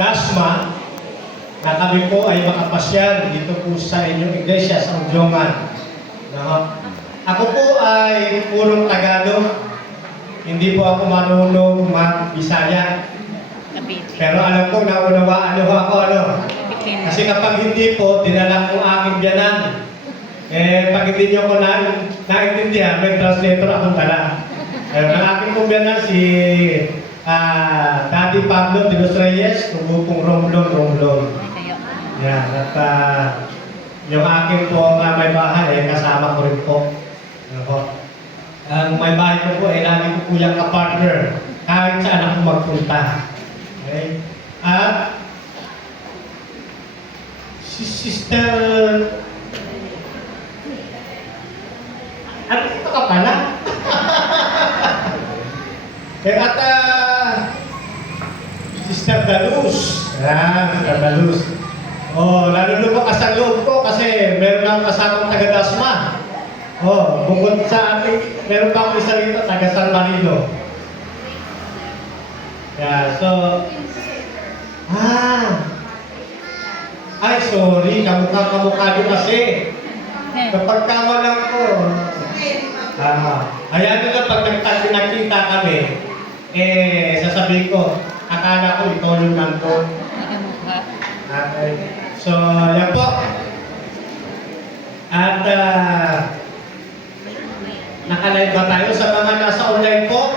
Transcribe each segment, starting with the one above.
Dasma na kami po ay makapasyal dito po sa inyong iglesia sa Undiongan. No? Ako po ay purong Tagalog. Hindi po ako marunong mag-Bisaya. Pero alam ko, naunawaan niyo ako, Kasi kapag hindi po, dinala ko aking biyanan. Pag hindi niyo ko naintindihan, may translator akong dala. Ang aking pong biyanan, si Daddy Pablo de los Reyes, tumupong Romblon. Yan, at yung aking po may bahay, kasama ko rin po. Ang may bahay ko po, lagi ko po yung ka-partner, kahit saan ako magpunta. Okay? At si Sister, at ito ka pala. At Sister Daluz. Sister Daluz. Nalulubo ka sa loob ko kasi meron akong kasamang taga-Dasma. Bukod sa ating, meron pa akong isa rito, taga-San Marino. Yeah, so, ay, sorry, kamukha nyo kasi. Kapag kawalan ko, ayan nyo lang, pag nagkita kami, sasabihin ko, akala ko ito yung nandun. Okay. So, yan po. At, nakalive ba tayo sa mga nasa online po?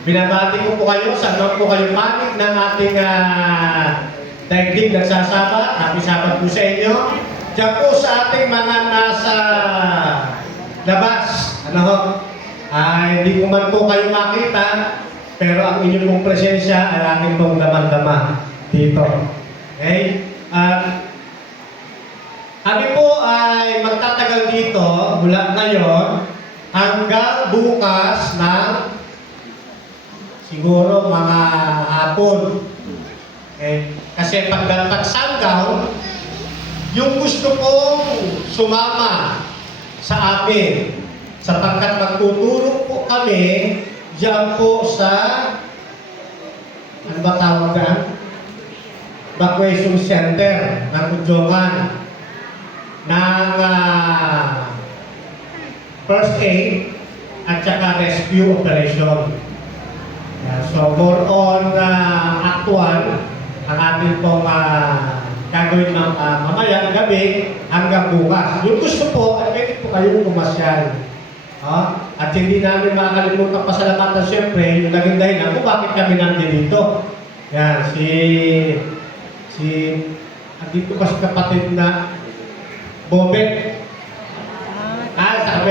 Binabati ko po kayo, sa ano po kayo panig ng ating daigdig nagsasama. Happy Sabbath po sa inyo. Diyan po sa ating mga nasa labas, hindi ko man po kayo makita, pero ang inyong pong presensya ay aking pong damang-dama dito. Okay? Kami po ay magtatagal dito mula ngayon hanggang bukas ng siguro mga hapon. Okay? Kasi pagdating sundown, yung gusto kong sumama sa amin, sapagkat magtutulong po kami diyan po sa, ano ba tawag na? Evacuation Center ng Undiongan ng first aid at saka rescue operation. So more on actual ang ating pong gagawin ng mamaya gabi hanggang bukas. Yung gusto po, pwede po kayong pumasyal. At hindi namin makakalimutan pasalamatan siyempre yung naging dahilan kung bakit kami nandito. Yan, andito pa si kapatid na Bobet. Sa kami,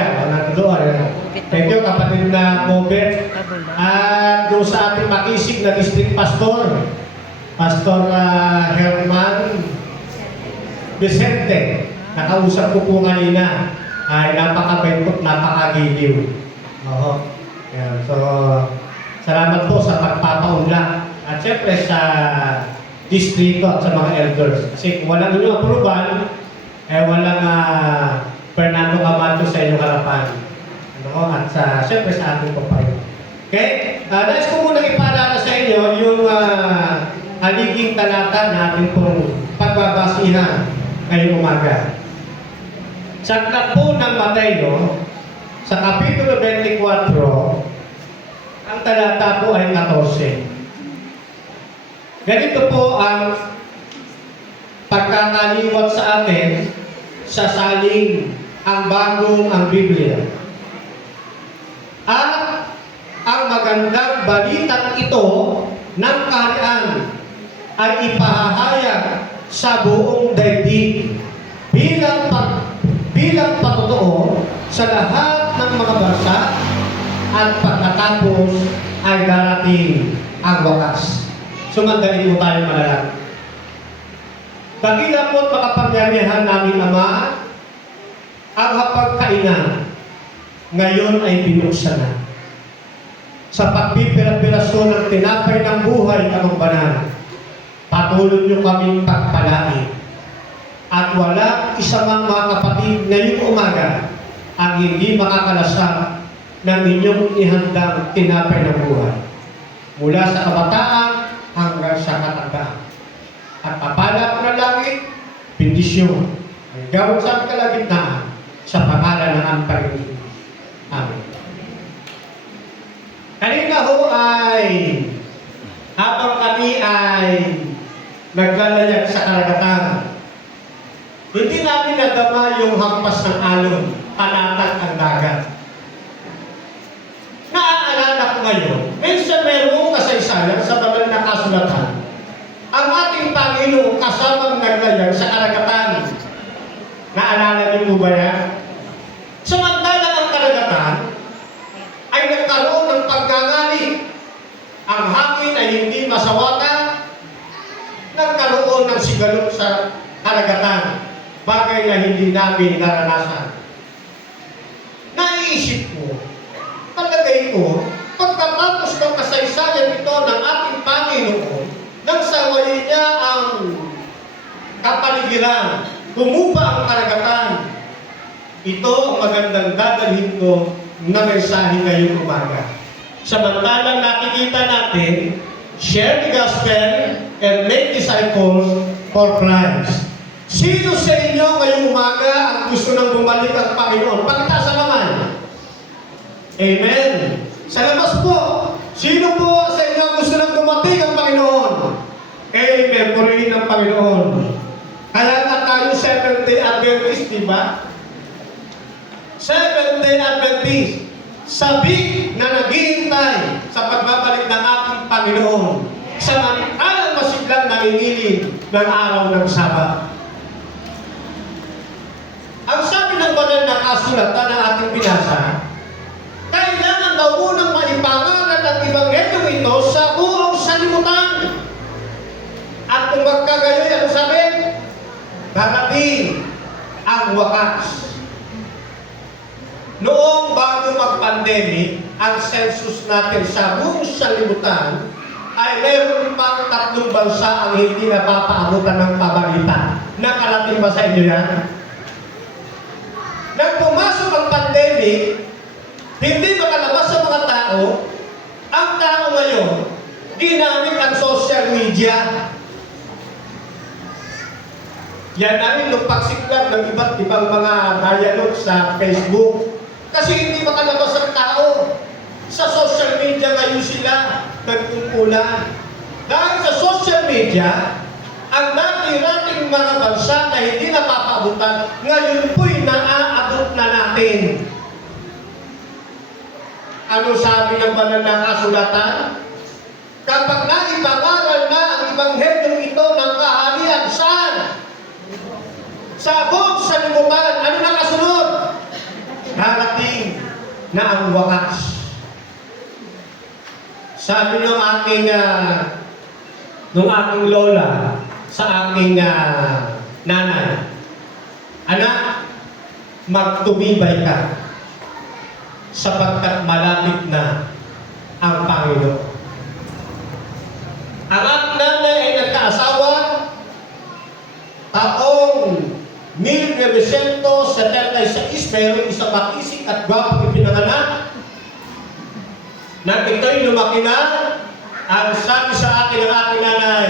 thank you kapatid na Bobet. At doon sa ating makisig na district pastor, Pastor Herman Vicente, nakausap ko po kanina, ay napakabait po, napakagiliw. Yan. So, salamat po sa pagpapaunlak. At siyempre sa distrito at sa mga elders. Kasi kung walang inyong approval, walang Fernando Camacho sa inyong harapan. At siyempre sa ating papayo. Okay? Nais ko muna ipaalala sa inyo yung haliging talata na ating pong pagbabasihan ngayong umaga. Sa aklat po ng Mateo, sa Kapitulo 24, ang talata po ay 14. Ganito po ang pagkakaliwat sa atin sa saling ang bagong ang Biblia. At ang magandang balitang ito ng kaharian ay ipahahayag sa buong daigdig bilang patotoo sa lahat ng mga bansa at pagkatapos ay darating ang wakas. Sumandali po tayo malalaki. Dakila po't makapangyarihan namin Ama, ang hapagkainan ngayon ay binuksan na. Sa pagbibira-birasyon ng tinapay ng buhay ng banal, patuloy niyo kaming pagpalain. At wala isa mang mga kapatid ngayong umaga ang hindi makakalasap ng inyong ihandang tinapay ng buhay. Mula sa kabataan hanggang sa katandaan. At papala ko na langit, bendisyon, ay gawin sa kalagitnaan sa pangalan ng ang Panginoon. Amen. Kanina ho ay, habang kami ay naglalayag sa karagatan, hindi namin nadama yung hampas ng alon, panatag ang dagat. Naaalala ko ngayon, minsan mayroong kasaysayan sa banal na kasulatan, ang ating Panginoon kasamang naglayag sa karagatan. Naalala niyo po ba yan? Samantalang ang karagatan ay nagkaroon ng paggangaling. Ang hangin ay hindi masawata, nagkaroon ng sigalot sa karagatan, bagay na hindi namin naranasan. Naiisip ko, palagay ko, pagkatapos ng kasaysayan ito ng ating Panginoon, nang sawayin niya ang kapaligiran, tumuba ang karagatan. Ito ang magandang dadalhin ko na mensahe ngayong umaga. Samantalang nakikita natin, share the gospel and make disciples for Christ. Sino sa inyo ngayong umaga ang gusto nang bumalik ang Panginoon? Pakita sa kamay. Amen. Sa labas po, sino po sa inyo ang gusto nang dumating ang Panginoon? Amen. Purihin ang Panginoon. Kaya nga tayo Seventh-day Adventist, di ba? Seventh-day Adventist. Sabik na naghihintay sa pagbabalik ng ating Panginoon. Samantalang masiglang nanginginig ng araw ng Sabat. Ang sabi ng banal na kasulatan na ating binasa, kailangan daw munang maipangaral ang Ebanghelyo ito sa buong sanlibutan. At kung magkagayoy, ano sabi? Darating ang wakas. Noong bago mag-pandemic, ang census natin sa buong sanlibutan ay meron pang 3 bansa ang hindi napapaabutan ng pabalita. Nakarating ba sa inyo yan? Nang pumasok ang pandemic, hindi makalabas sa mga tao, ang tao ngayon, ginamit ang social media. Yan namin nung pagsiklat ng iba't ibang mga dialogue sa Facebook. Kasi hindi makalabas ang tao. Sa social media ngayon sila nagkumpulan. Dahil sa social media, ang dati-dating mga bansa na hindi napapaabutan, ngayon po'y naaabot na natin. Ano sabi ng banal na kasulatan? Kapag naipangaral na ang Ebanghelyo ito ng kaharian, saan? Sa buong sanlibutan, ano na kasunod? Darating na ang wakas. Sabi ng aking lola sa aking nanay, anak, magtumibay ka sapagkat malapit na ang Panginoon. Ang aking nanay ay nagkaasawa taong 1976, mayroong isang makisig at gwapong ipinanganak. Nang ito'y lumaki na, ang sabi sa akin ng aking nanay,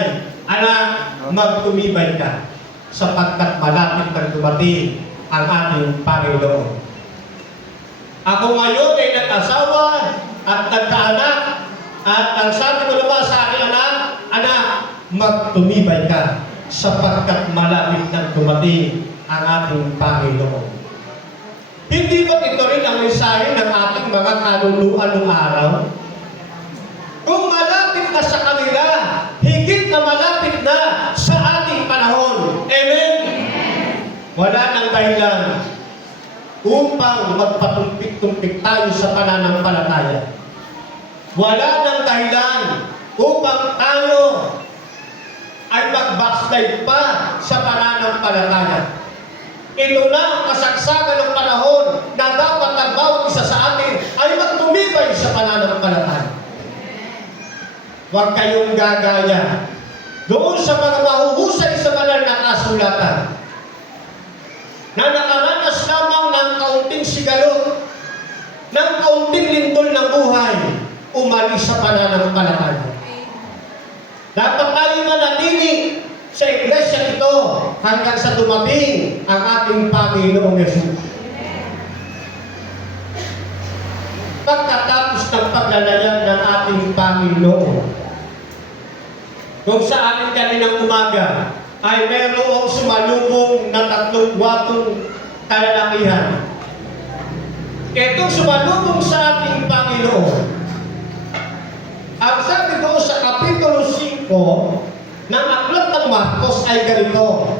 anak, magtumibay ka sapagkat malapit na dumating ang ating Panginoon. Ako ngayon ay nag-asawa at nagkaanak, at ang sabi ko naman sa aking anak, magtumibay ka sapagkat malapit na dumating ang ating Panginoon. Hindi ba ito rin ang mensahe ng ating mga kaluluwa noong araw? Kung malapit na sa kanila, higit na malapit na sa ating panahon. Amen? Wala nang dahilan upang magpatumpik-tumpik tayo sa pananampalataya. Wala nang dahilan upang tayo ay mag-backslide pa sa pananampalataya. Ito na ang kasagsagan ng panahon na dapat ang bawat isa sa atin ay magtumibay sa pananampalataya. Huwag kayong gagaya doon sa mga mahuhusay sa banal na kasulatan na nakaranas lamang ng kaunting sigalot, ng kaunting lindol ng buhay, umalis sa pananampalataya. Dapat tayo manatili sa iglesia ito hanggang sa dumating ang ating Panginoong Yesus. Pagkatapos ng paglalayag ng ating Panginoon, kung sa ating kaninang umaga ay mayroong sumalubong na 3 gwapong kalalakihan. Itong sumalubong sa ating Panginoon, ang sabi doon sa Kapitulo 5 ng Aklat ng Marcos ay ganito: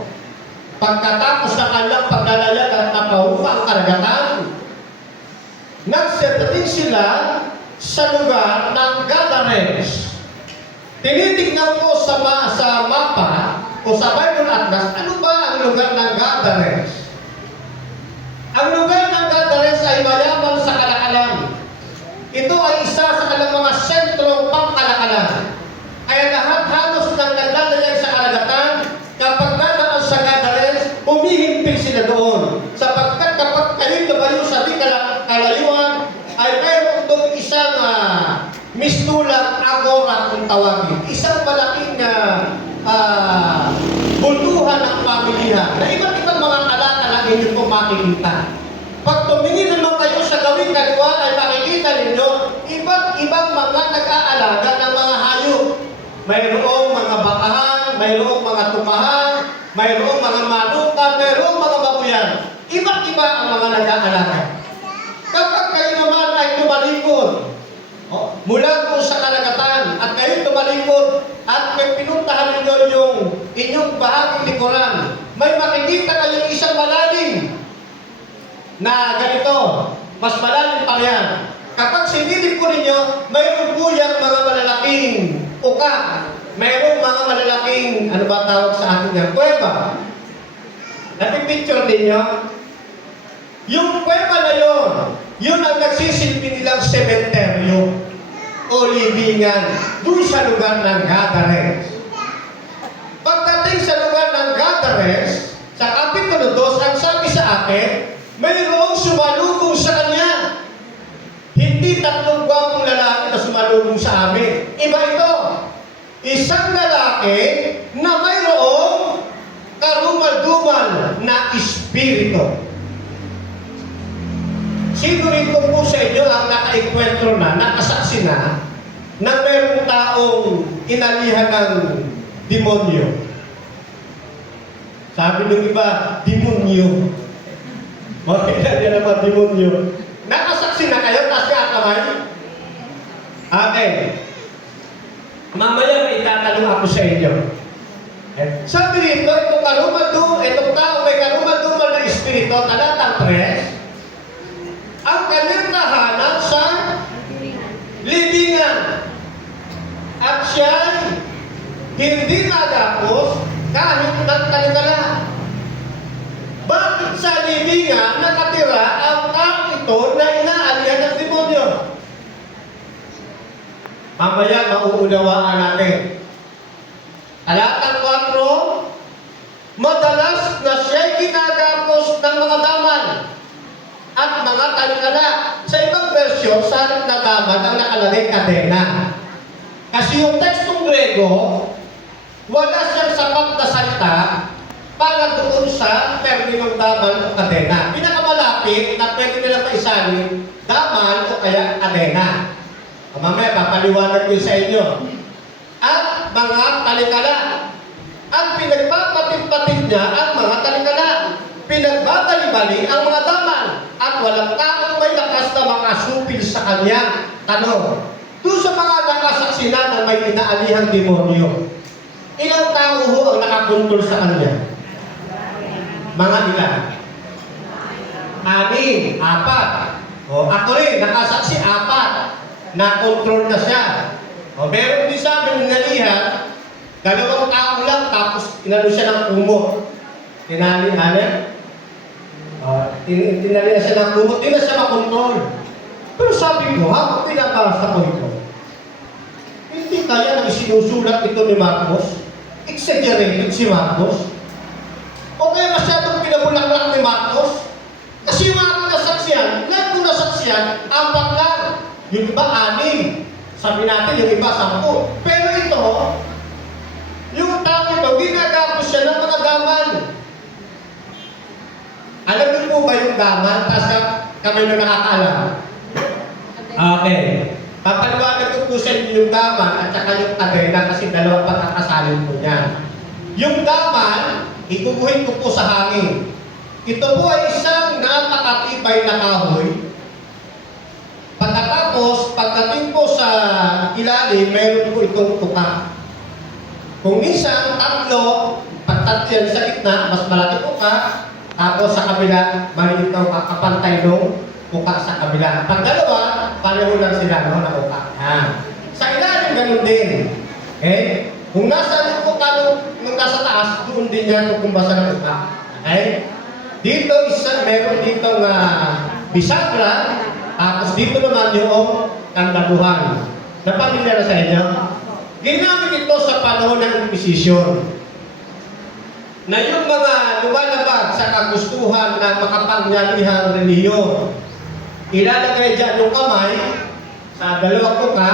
pagkatapos ng kanilang paglalayag at napahupa ang karagatan, nagsepating sila sa lugar ng Gadarenes. Tinitignan ko sa mapa o sa Bible Atlas, ano ba ang lugar ng Gadarenes? Ang lugar ng Gadarenes ay mayaman sa kalakalan. Ito ay isa sa kanilang mga sentrong pangkalakalan. Kaya lahat halos ng naglalayag sa karagatan, kapag nadaan sa Gadarenes, humihimpil sila doon. Sapagkat kapag kayo tumayo sa di kalayuan, ay mayroon doon isang mistulang agora kung tawagin. Isang malaking bultuhan ng pamilihan na iba't ibang mga kalakal ang inyo pong makikita. Pag tumingin naman kayo sa gawing kaliwa ay makikita ninyo iba't ibang mga nag-aalaga ng mga hayop. Mayroong mga bakahan, mayroong mga tumahan, mayroong mga manukan, mayroong mga babuyan. Iba't iba ang mga nag-aalaga. Kapag kayo naman ay tumalikod mula doon sa karagatan at kayo tumalikod at may pinuntahan ninyo yung inyong bahaging likuran, may makikita kayong isang malalim na ganito, mas malalim pa yan. Kapag sinilip ko ninyo, mayroon po yung mga malalaking uka, mayroong mga malalaking, ano ba tawag sa atin yan? Kuweba. Napipicture ninyo? Yung kuweba na yun ang nagsisilbi nilang sementeryo o libingan doon sa lugar ng Gadarenes. Pagdating sa lugar ng Gadarenes, sa Kapitulo 2, ang sabi sa akin, mayroong sumalubong sa kanya. Hindi 3 gwapong lalaki na sumalubong sa amin. Iba ito. Isang lalaki na mayroong karumal-dumal na espiritu. Sino rin po sa inyo ang nakaenkwentro na, nakasaksi na mayroong taong inalihan ng demonyo? Sabi ng iba, demonyo. Makita niya naman demonyo. Nakasaksi na kayo, taas ka kamay? Okay. Mamaya may itatanong ako sa inyo. Sabi rito, itong tao may karumal-dumal na espiritu, talatang 3, ang kanyang tahanan sa libingan. At siya hindi nagapos kahit nagtalikala. Bakit sa libingan nakatira ang tao ito na inaalihan ng demonyo? Mamaya mauunawaan natin. Talatang 4, madalas na siya'y ginagapos ng mga daman at mga talikala. Sa ibang bersyon, sa harap na daman ang nakalagay kadena. Kasi yung tekstong Grego, wala siyang sapat na salita para doon sa terminong daman o kadena. Pinakamalapit na pwede nila paisalin, daman o kaya kadena. Mamaya, papaliwanag ko sa inyo. At mga talikala. At pinagpapatid-patid niya ang mga talikala. Pinagbabali-bali ang mga daman. At walang taong may lakas na makasupil sa kanya. Tanong, doon sa mga nakasaksina na may inaalihang demonyo, ilang tao ho ang nakakontrol sa kanya? Mga ilan? 6, 4. O, ako rin, nakasaksi 4. Na-control na siya. O, meron din sa amin inalihan, 2 tao lang, tapos inalo siya ng kumot. Tinali-ali siya ng kumot, hindi na siya makontrol. Pero sabi ko, habang pinabasa ko ito, hindi kaya nang sinusulat ito ni Marcos? Exaggerated si Marcos? O kaya masyadong pinabulaklak ni Marcos? Kasi yung mga nasaksiyan, lahat ng nasaksiyan, 4 lang. Yung iba, 6. Sabi natin, yung iba, 10. Pero ito, siya ng mga gaman. Alam niyo po ba yung gaman? Tapos kami na nakakaalam. Okay. Papaliwanag ko po sa inyo yung gaman at saka yung kadena kasi dalawang pagkakasalin po niya. Yung gaman, ikubuhin ko po sa hangin. Ito po ay isang napakatibay na kahoy. Pagkatapos, pagdating po sa ilalim, mayroon po itong tuka. Kung minsan, tatlo, pagtatlo yan sa gitna, mas malaki tuka, tapos sa kabila, maliit na kapantay nung tuka sa kabila. Pag dalawa, pareho lang sila, no, na tuka. Sa ilalim, ganun din. Okay? Kung nasa tuka nung nasa taas, doon din yan kung basa ng tuka. Okay? Dito, meron dito bisagra, tapos dito naman yung kandabuhan. Napamilya na sa inyo? Ginamit ito sa panahon ng Inquisition. Na yung mga lumalabag sa kagustuhan ng makapangyarihang relihiyon, ilalagay dyan yung kamay sa dalawang tuka,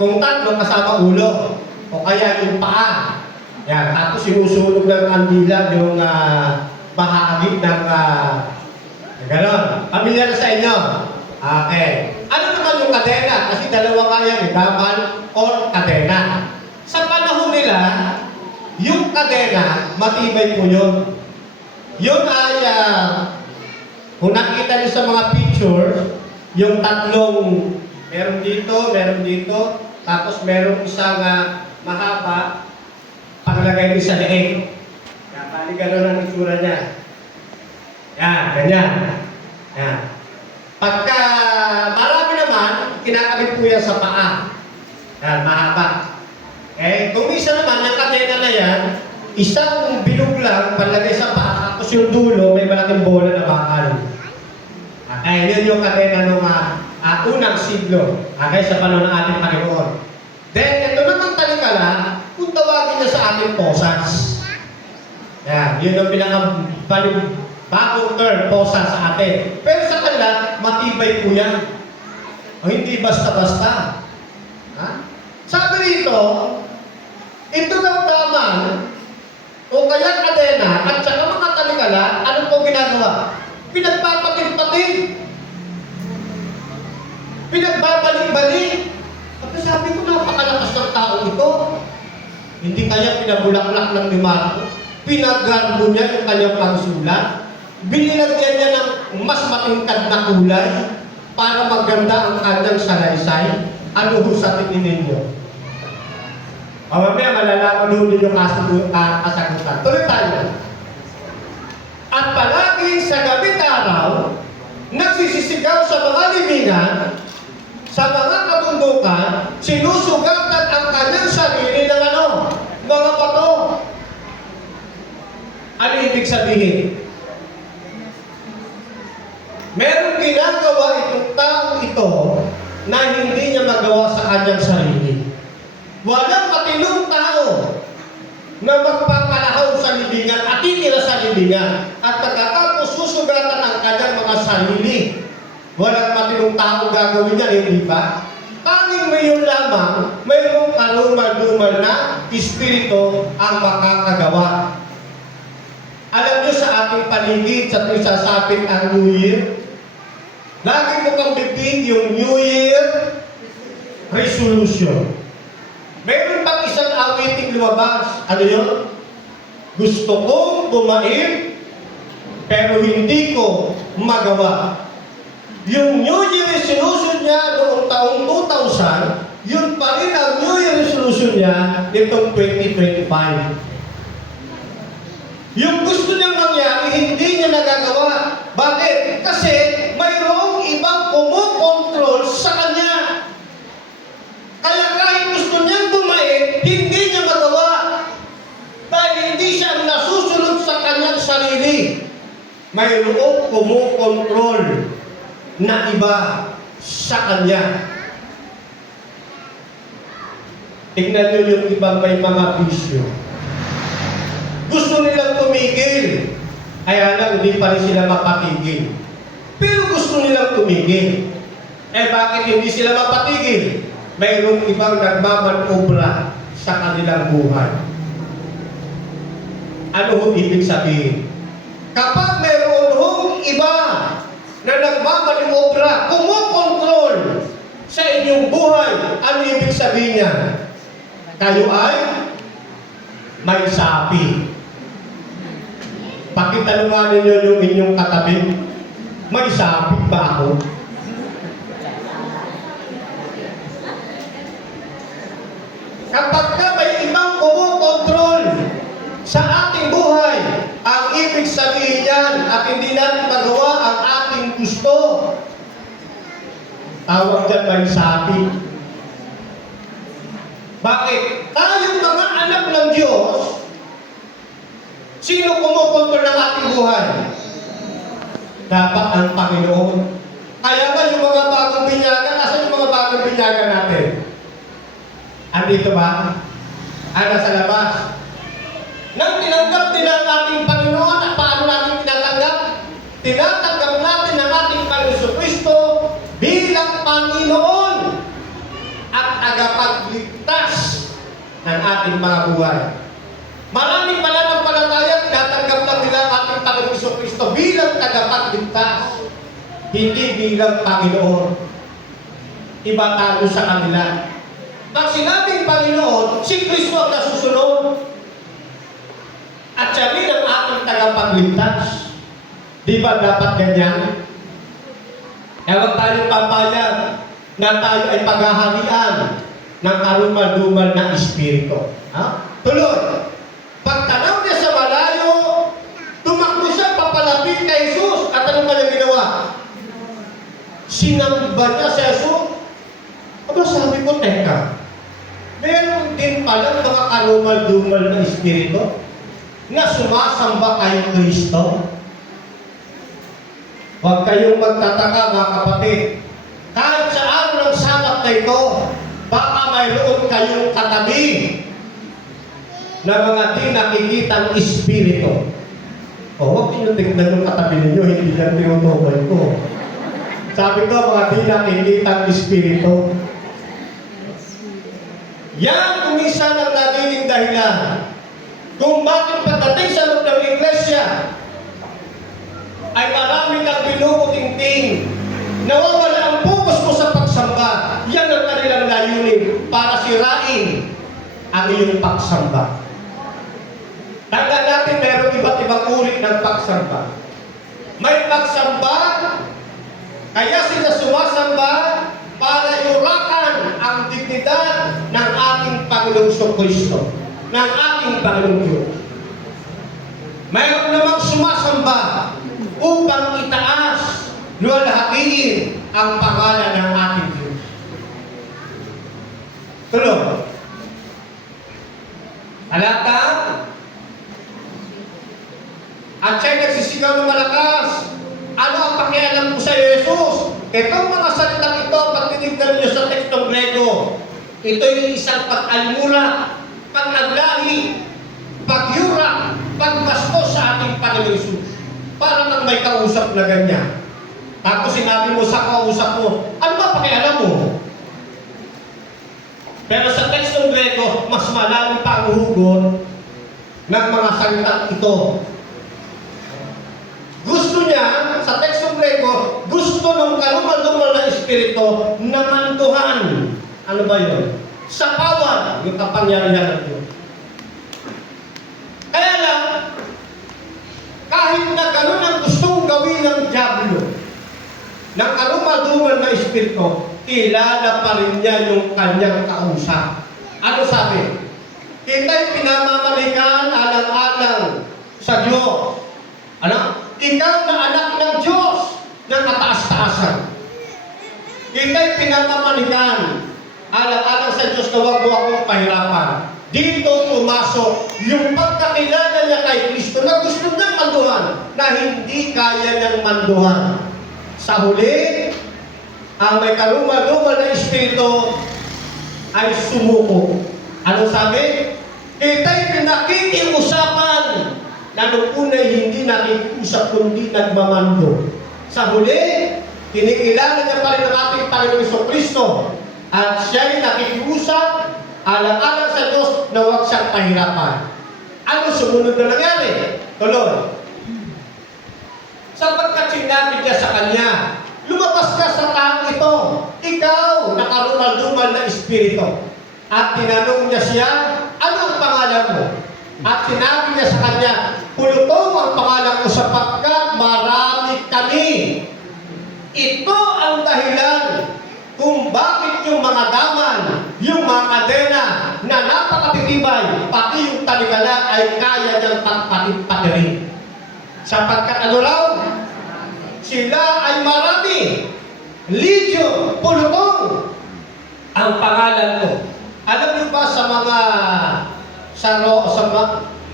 kung tatlo kasama ulo, o kaya yung paa. Yan. Tapos sinusunog ng kandila yung bahagi ng ganon. Pamilyar sa inyo? Okay. Ano naman yung kadena? Kasi dalawa nga yan, gaman or kadena. Sa panahon nila, yung kadena, matibay po yun. Yun ay, kung nakita niyo sa mga picture, yung tatlong, meron dito, tapos meron isang mahaba, paglagay niyo sa leeg. Kaya bali ganon ang itsura niya. Yan, ganyan. Yan. Pagka marami naman, kinakabit po yan sa paa. Yan, mahaba. Okay? Kung isa naman, yung kadena na yan, isang bilog lang, palagay sa paa, tapos yung dulo, may malaking bola na bakal. Okay, yun yung kadena ng unang siglo. Okay, sa panahon ng ating Panginoon. Then, ito naman talikala, kung tawagin niya sa ating posas. Yan, yun yung bagong term, posa sa atin. Pero sa kanila, matibay po yan. O hindi basta-basta. Ha? Sabi rito, ito daw daman, o kaya kadena, at saka mga talikala, ano po ginagawa? Pinagpapatin-patin. Pinagbabalik-balik. At sabi ko, napakalakas ng tao ito. Hindi kaya pinabulaklak ng limato. Pinagarbo niya yung kanyang pagsulat. Binilagyan niya ng mas matingkad na kulay para maganda ang kanyang salaysay. Ano ho sa tingin ninyo? Mamaya malalaman ho ninyo kasagutan. Tuloy tayo. At palagi sa gabi araw, nagsisisigaw sa mga libingan, sa mga kabundukan, sinusugatan ang kanyang sarili ng mga bato. Ano ibig sabihin? Merong ginagawa itong taong ito na hindi niya magawa sa kanyang sarili. Walang matinong tao na magpapalahaw sa libingan at titira sa libingan at pagkatapos susugatan ang kanyang mga sarili. Walang matinong tao gagawin niya, hindi ba? Tanging mayon lamang, mayroong kalumal-lumal na espiritu ang makakagawa. Alam niyo sa ating paligid, sa tuwing sasapit ang New Year, lagi mo kang bibig yung New Year resolution. Mayroon pang isang awiting lumabas. Ano yun? Gusto kong bumait, pero hindi ko magawa. Yung New Year resolution niya noong taong 2000, yun pa rin ang New Year resolution niya nitong 2025. Yung gusto niyang mangyari, hindi niya nagagawa. Bakit? Kasi mayroong ibang kumukontrol sa kanya. Kaya kahit gusto niyang bumait, hindi niya magawa. Dahil hindi siya nasusunod sa kanyang sarili. Mayroong kumukontrol na iba sa kanya. Tignan niyo yung ibang may mga bisyo. Gusto nilang tumigil. Kaya lang, hindi pa rin sila mapatigil. Pero gusto nilang tumigil. Eh bakit hindi sila mapatigil? Mayroong ibang nagmamanobra sa kanilang buhay. Ano ho ibig sabihin? Kapag mayroon hong iba na nagmamaniobra, kumokontrol sa inyong buhay, ano ibig sabihin niya? Kayo ay may sapi. Pakitanungan ninyo yung inyong katabi, may sapi ba ako? Kapag ka may ibang kumukontrol sa ating buhay, ang ibig sabihin niyan at hindi natin magawa ang ating gusto, tawag dyan may sapi. Bakit? Tayong mga anak ng Diyos, sino kumukontrol ng ating buhay? Dapat ang Panginoon. Kaya nga yung mga bagong binyagan, asan yung mga bagong binyagan natin? Andito ba? Nasa labas. Nang tinanggap din ang ating Panginoon, at paano natin tinatanggap? Tinatanggap natin ang ating Panginoon Kristo bilang Panginoon at tagapagligtas ng ating mga buhay. Maraming pananampalataya, tinatanggap lang nila ang ating Panginoon Kristo bilang tagapagligtas, hindi bilang Panginoon. Iba tayo sa kanila. Pag sinabing Panginoon, si Kristo ang nasusunod. At siya rin ang ating tagapagligtas. Di ba dapat ganyan? Ewan tayo papayag na tayo ay paghahalian ng karumal-dumal na espiritu. Ha? Tuloy. Pagtanaw niya sa malayo, tumakbo siya papalapit kay Jesus. At ano ba niya ginawa? Sinamba niya si Jesus. Aba, sabi ko, teka, meron din palang mga karumal-dumal na espiritu na sumasamba kay Kristo. Huwag kayong magtataka, mga kapatid. Kahit sa araw ng Sabat na ito, baka mayroon kayong katabi na mga di nakikitang espiritu. O, huwag niyo tignan yung katabi ninyo, hindi lang tinutukoy ko. Sabi ko, mga di nakikitang espiritu. Yan kumisan ang naging dahilan kung bakit pagdating sa loob ng iglesia ay marami kang binubuting-ting, nawawala ang focus mo sa pagsamba. Yan ang kanilang layunin para sirain ang iyong pagsamba. Tanda natin meron iba't ibang uri ng pagsamba. May pagsamba, kaya sila sumasamba para yurakan ang dignidad ng ating Panginoong Kristo, ng ating Panginoong Diyos. Mayroon namang sumasamba upang itaas, luwalhatiin ang pangalan ng ating Diyos. Tuloy. Halata, at siya'y nagsisigaw ng malakas. Ano ang pakialam mo sa Jesus? Itong mga salitang ito, pag tinignan niyo sa tekstong Grego, ito yung isang pag-almura, pag-aglahi, pag-yura, pag-bastos sa ating Panginoon Jesus. Para nang may kausap na ganyan. Tapos sinabi mo sa kausap mo, ano ba pakialam mo? Pero sa tekstong Grego, mas malalim pa ang hugot ng mga salitang ito. Gusto niya, sa tekstong Grego, gusto ng karumal-dumal na espiritu na manduhan. Ano ba yun? Sa power, yung kapangyarihan ng Diyos. Kaya lang, kahit na gano'n ang gustong gawin ng Diablo, ng karumal-dumal na espiritu, kilala pa rin niya yung kanyang kausap. Ano sabi? Kita'y pinamamalikan alang-alang sa Diyos. Ano? Ikaw na anak ng Diyos ng kataas-taasan. Ika'y pinamamanikan alang-alang sa Diyos na huwag mo akong pahirapan. Dito pumasok yung pagkakilala niya kay Kristo na gusto niyang manduhan na hindi kaya niyang manduhan. Sa huli, ang may karumal-dumal na espiritu ay sumuko. Ano sabi? Ika'y pinakikiusapan na nung una'y hindi nakikiusap kundi nagmamando. Sa huli, kinikilala niya pa rin ang ating Panginoon Kristo at siya'y nakikiusap alang-alang sa Diyos na huwag siyang pahirapan. Ano sumunod na nangyari? Tuloy. Sapagkat sinabi niya sa kanya, lumabas ka sa taong ito, ikaw na karumal-dumal na espiritu. At tinanong niya siya, ano ang pangalan mo? At sinabi niya sa kanya, Pulutong ang pangalan ko sapagkat marami kami. Ito ang dahilan kung bakit yung mga daman, yung mga kadena na napakatitibay, pati yung talikala ay kaya niyang patirin. Sapagkat ano raw? Sila ay marami. Legion, pulutong ang pangalan ko. Alam niyo ba sa mga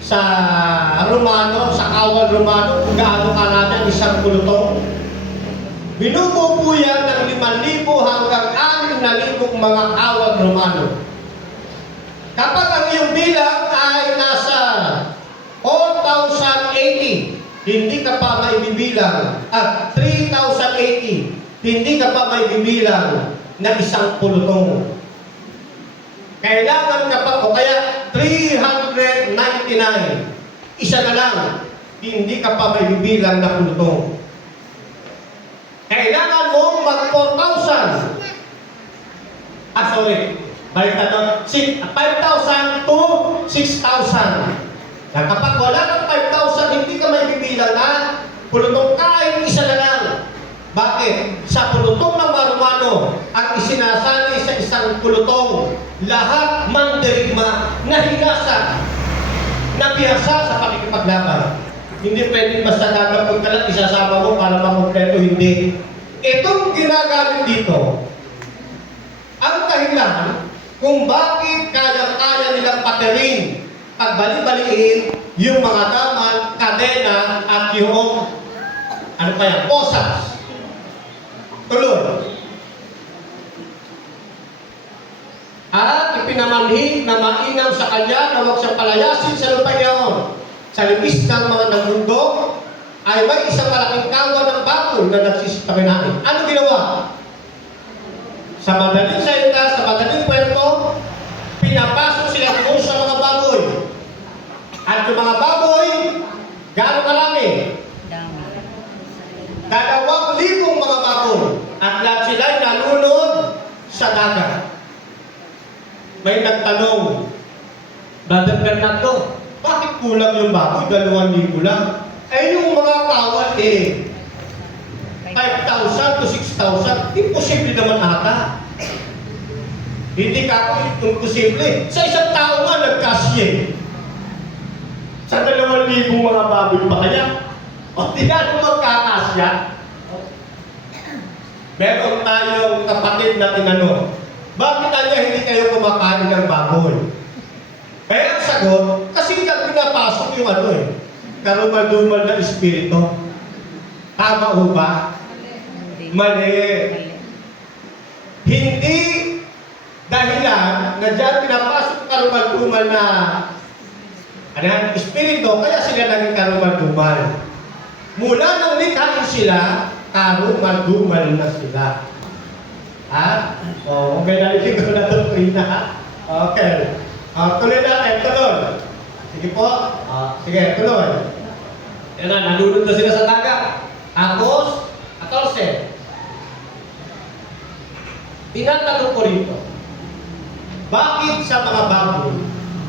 sa Romano, sa kawal Romano, kung gaano karami isang pulutong? Binubuo yan ng 5,000 hanggang 6,000 mga kawal Romano. Kapag ang iyong bilang ay nasa 4,080, hindi ka pa maibibilang, at 3,080, hindi ka pa maibibilang na isang pulutong. Kailangan ka pa, o kaya 399, isa na lang, hindi ka pa maibibilang na pulutong. Kailangan mong mag-4,000. Balik na doon. 5,000 to 6,000. Na kapag wala ng 5,000, hindi ka may bibilang na pulutong kahit isa na lang. Bakit? Sa pulutong ng Romano, ang isinasali sa isang pulutong, lahat mandirigma, nahigasa, nabiyasa sa pakikipaglaban. Hindi pwedeng basta gagawin ka lang, isasama mo para makompleto, hindi. Itong ginagamit dito, ang dahilan kung bakit kaya-kaya nilang patirin at bali-baliin yung mga daman, kadena, at yung posas. Tuloy. At ipinamanhid na mainam sa kanya na huwag siyang palayasin sa lupa niyaon. Sa libis ng mga nagmundo ay may isang malaking kawan ng baboy na nagsisitaminahin. Ano ginawa? Sa madaling salita, sa madaling kwento, pinapasok sila doon sa mga baboy. At yung mga baboy, gaano karami? 2,000 mga baboy. At lahat sila'y nalunod sa dagat. May nagtanong, Brother Bernardo, bakit kulang yung baboy? 2,000 lang. Eh yung mga kawal 5,000 to 6,000, imposible naman ata. Hindi ka ako imposible. Sa isang tao nga nagkasye. Sa 2,000 mga baboy pa kaya? O tinanong magkakasya? Meron tayong kapatid na tinanong, bakit kanya hindi kayo kumakain ng baboy? Kaya ang sagot, kasi pinapasok yung karumal-dumal na espiritu. Tama o ba? Mali. Hindi dahilan na dyan pinapasok karumal-dumal na espiritu, kaya sila naging karumal-dumal. Mula nang likhain sila, karumal-dumal na sila. Ha? So, may nalilig ko na doktrina, ha? Okay. Tuloy natin, tuloy. Sige po. Sige, tuloy. Yan na, nalulod na sila sa dagat. Tapos, 14. Tinatanong ko rito, bakit sa mga baboy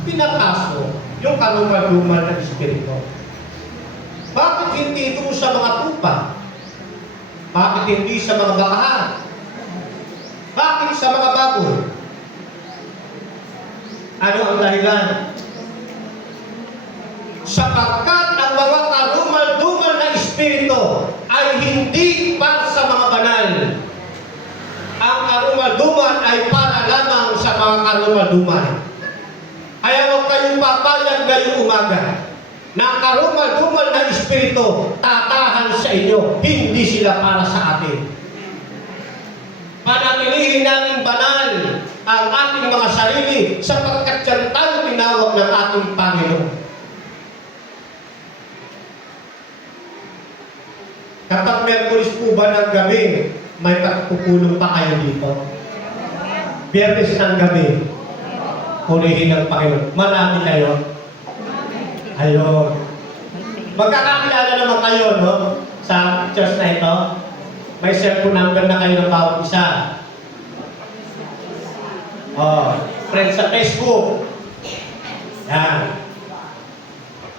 pinapasok yung karumal-dumal na espiritu? Bakit hindi ito sa mga tupa? Bakit hindi sa mga bakahan? Bakit sa mga baboy? Ano ang dahilan? Sapagkat ang mga karumal-dumal na espiritu ay hindi para sa mga banal. Ang karumal-dumal ay para lamang sa mga karumal-dumal. Kaya huwag kayong papayag ngayong umaga na ang karumal-dumal na espiritu tatahan sa inyo, hindi sila para sa atin. Panatilihin natin banal ang ating mga sarili sapagkat yan tayo tinawag ng ating Panginoon. Kapag Merkulis po ba ng gabi, may pagpupulong pa kayo dito? Biyernes ng gabi, hulihin ng Panginoon. Marami kayo. Ayun. Magkakakilala naman kayo, no? Sa church na ito. May cellphone number na kayo ng bawat isa. Oh, friend sa Facebook. Yan.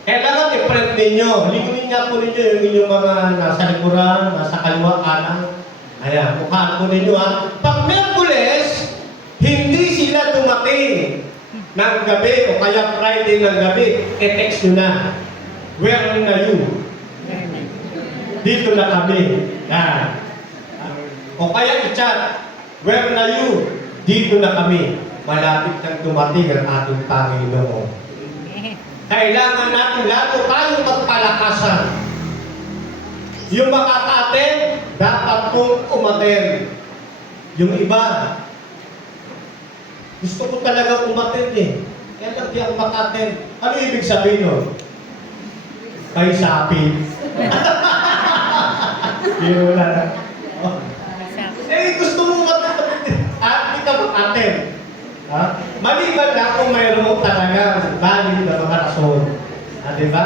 Kailangan i-friend ninyo. Ligunin nga po ninyo yung inyong mga nasa likuran, nasa kaliwa, kanan. Ayan, mukhaan po ninyo ha. Pag Miyerkules, hindi sila dumating ng gabi o kaya Friday ng gabi, e-text nyo na. Where na you? Dito na kami. Yan. O kaya i-chat. Where na you? Dito na kami. Malapit nang dumating ang ating Panginoon. Kailangan natin lalo tayong magpalakasan. Yung makaka-attend, dapat pong umattend. Yung iba, gusto ko talaga umattend eh. Kaya lang di ako maka-attend. Ano ibig sabihin nun? Kayo sapi. Yun wala na. Oh. Eh, gusto mo umattend at di ka maka-attend. Ha? Maliban lang kung mayroon talaga valid na mga rason. Diba?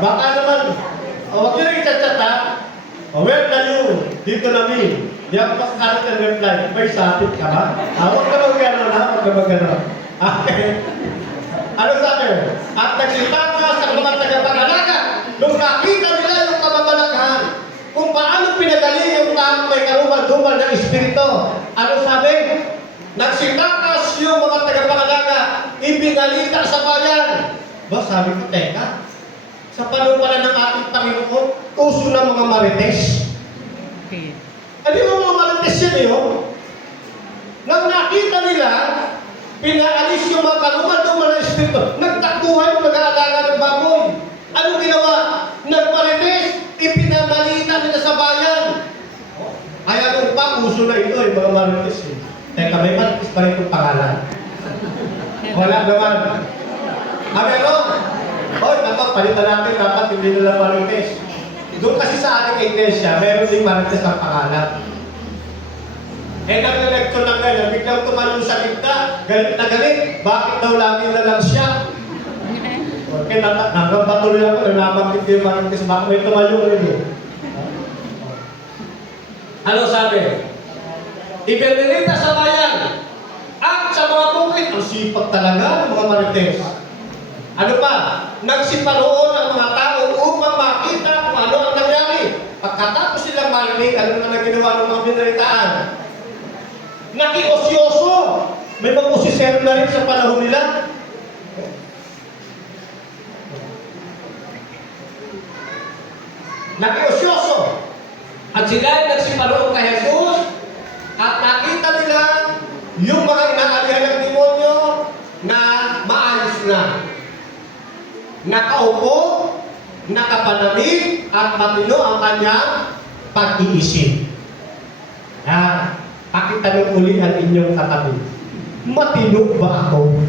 Baka naman, huwag nyo rin chat-chat ha. Where na you? Dito na mi. Di ako makakalit ng reply. May sapit ka ba? Huwag ka mag-gano'n ha? Huwag ka mag-gano'n. Okay. Ano sabi? At nagsitapa sa mga tagapag-alaga nung nakita nila yung kababalaghan kung paano pinagaling yung taong may karumal-dumal na espiritu. Ano sabi? Nagsitakas yung mga tagapangalaga, ibinalita sa bayan. Ba, sabi ko, teka, sa panahon pala ng ating Panginoon, uso ng mga marites. Ano yung mga marites yan yun? Nang nakita nila, pinaalis yung mga kaluman-duman na espiritu, nagtakbuhan yung mag-aalaga ng baboy. Anong ginawa? Nagmarites, ipinamalita nila sa bayan. Kaya nung pa, uso na ito yung mga marites. Teka, may marites pa rin itong pangalan. Wala naman. Meron. Hoy, dapat palitan natin, dapat hindi nila marites. Doon kasi sa ating iglesia, meron din marites ang pangalan. Eh, nag-lecture lang ganyan, biglang tumalong sa gitna, galit na galit, bakit daw lagi na lang siya? Okay, hanggang patuloy ako, nalaman din yung marites, baka may tumalong rin. Ano sabi? Ibinilita sa bayan at sa mga bukid. Ang sipag talaga ng mga marites. Ano pa? Nagsiparoon ang mga tao upang makita kung ano ang nangyari. Pagkatapos silang marinig, ano na ginawa ng mga binalitaan? Nakiosyoso. May mga usisero na rin sa panahon nila. Nakiosyoso. At sila ay nagsiparoon kay Jesus. At nakita nila yung mga inaalihan ng demonyo na maayos na. Nakaupo, nakapanamig, at matino ang kanyang pag-iisip. Pakitanong uli ang inyong katabi. Matino ba ako?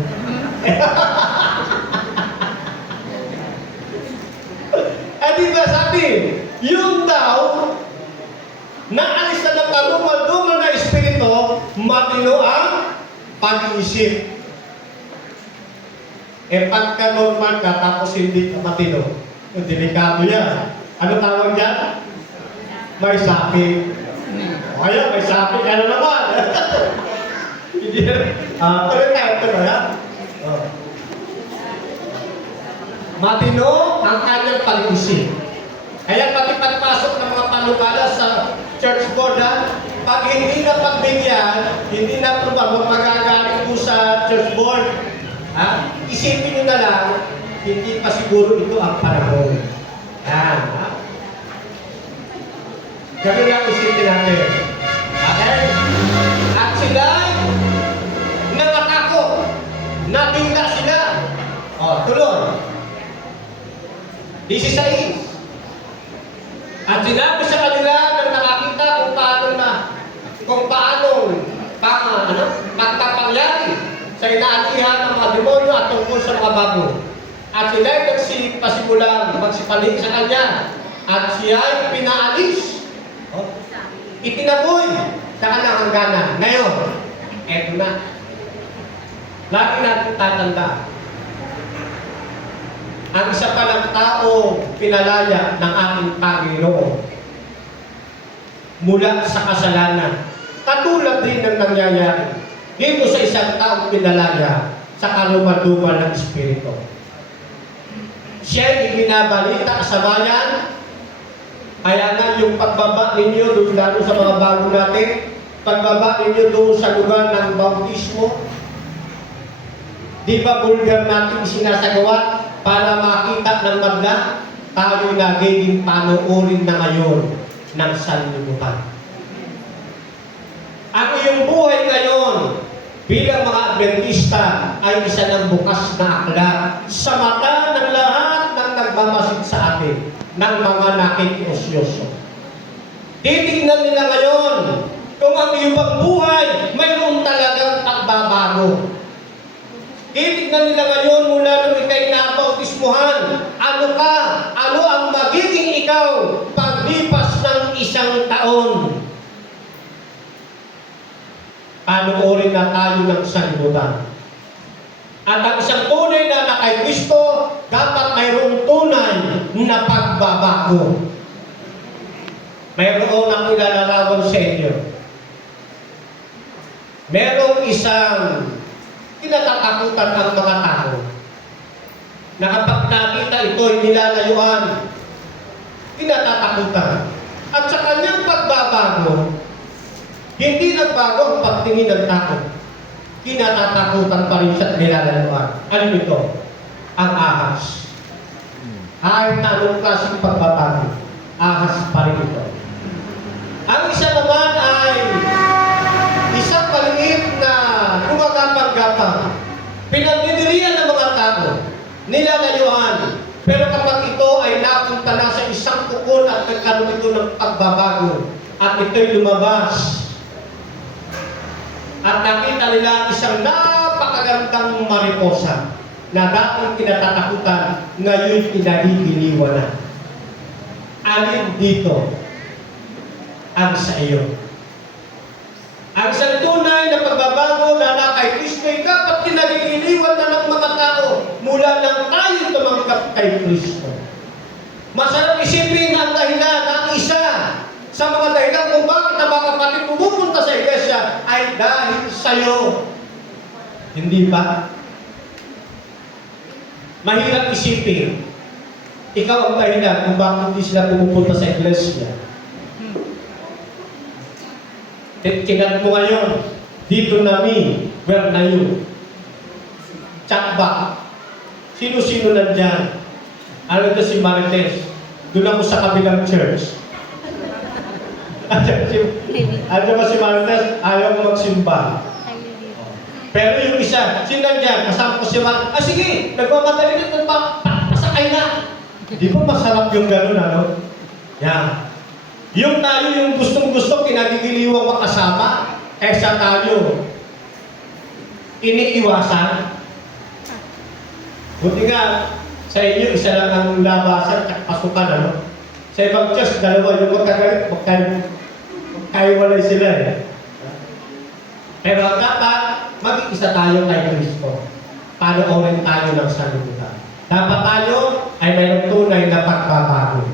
Di ba sabi, yung daw, naalis na ng karumal-dumal na espiritu, matino ang pag-iisip. Eh, pagka normal ka, tapos hindi ka matino, delikado yan. Ano tawag yan? May sapi. O kaya, may sapi ka na naman. Tuloy tayo, tuloy ha? Matino ang kanyang pag-iisip. Kaya pati pagpasok ng mga panukala sa church board, pag hindi na pagbigyan, hindi na probable magagaling po sa church board. Isipin nyo na lang, hindi pa siguro ito ang panahon. Ganun lang isipin natin. Okay? At sila, nakatakot, natingga sila. Tuloy. 16. At sinabi sa kanila na nakakita kung paano pagkapangyari sa inaalihan ng mga demonyo at tungkol sa mga baboy. At sila ay nagsipasimulang magsipalik sa kanya. At siya ay pinaalis. Itinaboy sa kanyang hangganan. Ngayon, eto na. Lagi natin tatandaan. ang isa palang tao pinalaya ng ating Panginoon mula sa kasalanan. Katulad din ng nangyayari dito sa isang taong pinalaya sa kalumal-dumal ng Espiritu. Siya ibinabalita sa bayan, kaya nga yung pagbaba ninyo doon lalo sa mga bago natin, pagbaba ninyo doon sa lugar ng bautismo, di ba bulgar natin sinasagawa para makita ng magna, tayo nagiging panoorin na ngayon ng sanlibutan. Ang iyong buhay ngayon bilang mga Adventista ay isa ng bukas na aklat sa mata ng lahat ng nagmamasid sa atin ng mga nakikiosyoso. Titignan nila ngayon kung ang iyong buhay mayroon talagang pagbabago. Titignan nila ngayon mula nung ikay nabautismuhan, ano ka? Ano ang magiging ikaw paglipas ng isang taon? Panoorin na tayo ng sanlibutan. At ang isang tunay na kay Kristo, dapat mayroong tunay na pagbabago. Mayroon akong ilalarawan sa inyo. Merong isang kinatatakutan ang mga tao na kapag nakita ito'y nilalayuan, kinatatakutan. At sa kanyang pagbabago, hindi nagbago ang pagtingin ng tao. Kinatatakutan pa rin siya at nilalayuan. Ano ito? Ang ahas. Kahit na anong klaseng pagbabago, ahas pa rin ito. Ang isa naman ay isang maliit na gumagapang-gapang. Pinagdidirian ng mga tao, nilalayuan. Pero kapag ito ay napunta na sa isang kukul at nagkaroon ito ng pagbabago, at ito'y lumabas, at nakita nila isang napakagandang mariposa na dating kinatatakutan, ngayon pinagigiliwan na. Alin dito ang sa iyo? Ang isang tunay na pagbabago na kay Kristo ay dapat kinagigiliwan na ng mga tao mula nang tayo tumanggap kay Kristo. Masarap isipin ang dahilan ng isa sa mga dahilan kung bakit na mga kapatid pumupunta sa iglesia ay dahil sa'yo. Hindi ba? Mahirap isipin. Ikaw ang dahilan kung bakit hindi sila pumupunta sa iglesia. Tingnan mo ngayon, dito na me, where na you? Chat back. Sino-sino nandyan? Ano ito si Marites? Doon ako sa kabilang church. Ano ba si Marites? Ayaw mo magsimba. Pero yung isa, sino nandyan? Kasama ko si Marites. Sige, nagmamadali na, pasakay na. Di ba masarap yung gano'n, ano? Yan. Yung tayo yung gustong-gusto, kinagigiliwang makasama, kaysa tayo iniiwasan. Buti nga, sa inyo, isa lang ang labasan at pasukan, ano? Sa ibang church, dalawa yung magkagalit, magkaiwalay sila, eh. Pero ang dapat, mag-isa tayo kay Kristo. Panoorin tayo ng sanlibutan. Dapat tayo ay mayroong tunay na pagbabago.